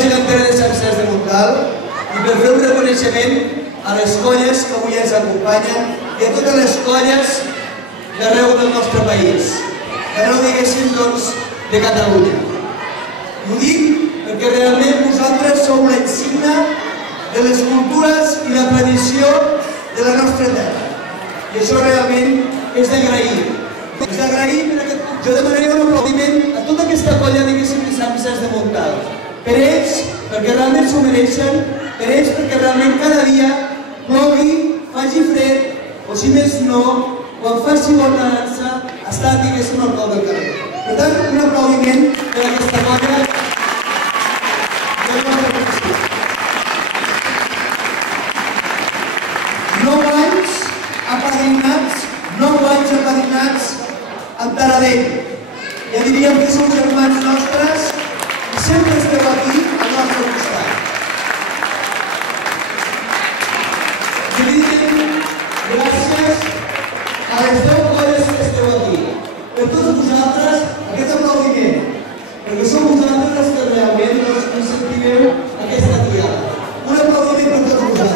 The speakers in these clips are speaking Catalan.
gegantera de Sant Vicenç de Montalt i per fer un reconeixement a les colles que avui ens acompanyen i a totes les colles d'arreu del nostre país, d'arreu, diguéssim, doncs, de Catalunya. I ho dic perquè realment vosaltres sou la insignia de les cultures i la tradició de la nostra terra. I això realment és d'agrair. És d'agrair perquè jo demanaria un aplaudiment a tota aquesta colla, diguéssim, de Sant Vicenç de Montalt. Per ells, perquè realment s'ho mereixen, per ells perquè realment cada dia plogui, faci fred, o si més no, quan faci bona dansa, està, diguéssim, al cau del carrer. Per tant, un aplaudiment per aquesta colla del nostre país. 9 anys apadrinats amb Taradell. Ja diríem que sou germans nostres i sempre esteu aquí al nostre costat. I evidentment, gràcies a les 10 colles que esteu aquí. Per tots vosaltres, aquest aplaudiment, perquè sou vosaltres els que realment ens sentireu aquesta tirada. Un aplaudiment per tots vosaltres.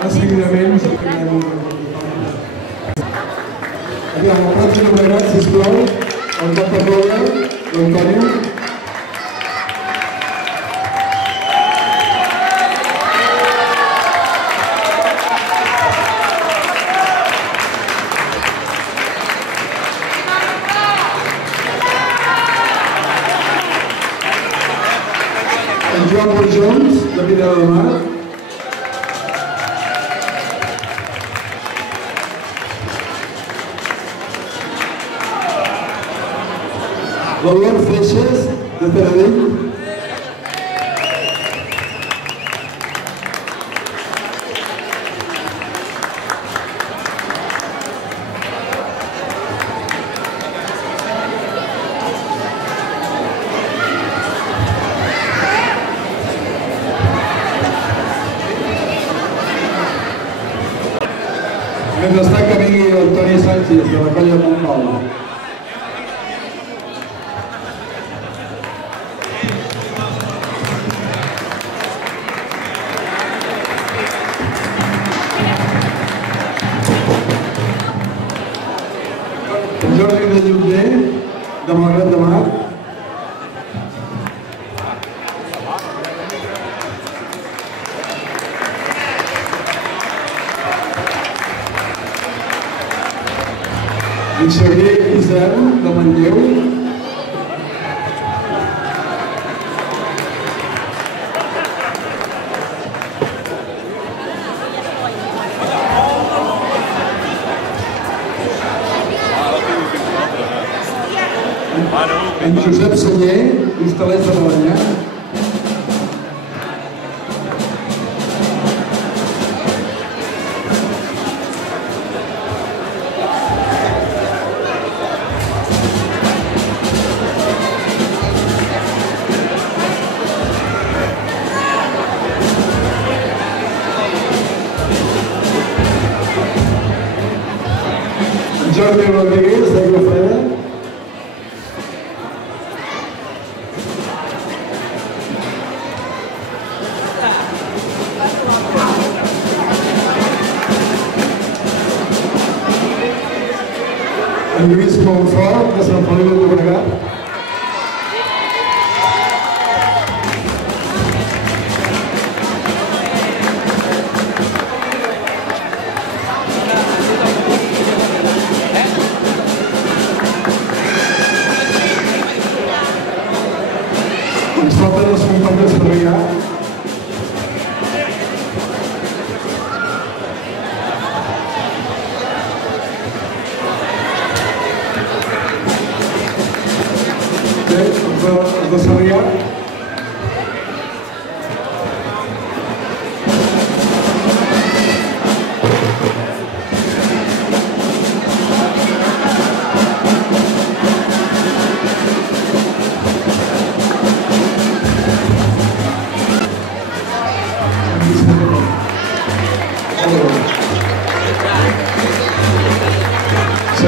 Ara seguidament us explicarem un aviam, el pròxim obregat, sisplau, el cap de colla, l'Antonio. En Joan Borjons, de Pineda de Mar. L'Olor Freixes, de Taradell. Mentrestant que vingui l'Antoni Sánchez, de la colla de Montpau. Jordi de Llobner, de Malgrat de Mar. En Xavier Isern, de Manlleu. En Josep Senyer, Hostalets de Balenyà. En Jordi Rodríguez, d'Aigua Freda. En Lluís Montfort, de Sant Feliu de Llobregat. Ens falten els companys de Sarrià. Els de Sarrià.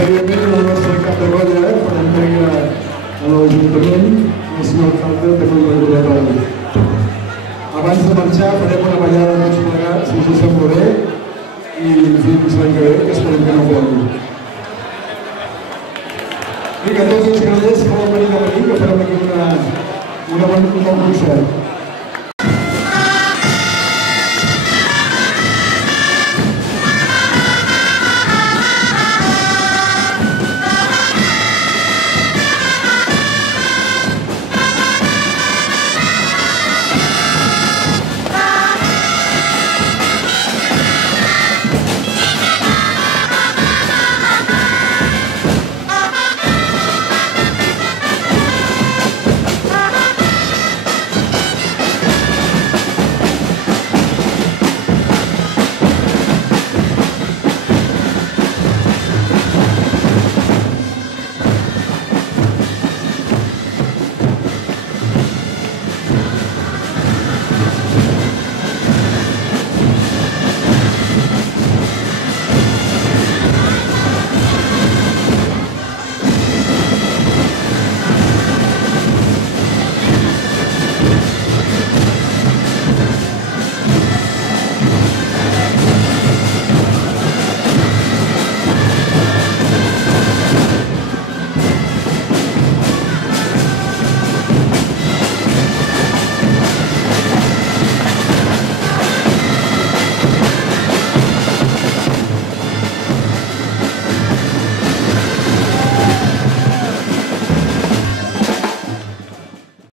prèviament el nostre cap de colla per entrega a l'Ajuntament el senyor alcalde de Coll del Laboratori. Abans de marxar farem una ballada tots plegats, si us sembla bé, i fins l'any que ve, que esperem que no plogui. Vinga, tots els grallers que volen venir de venir, que farem aquí un bon concert.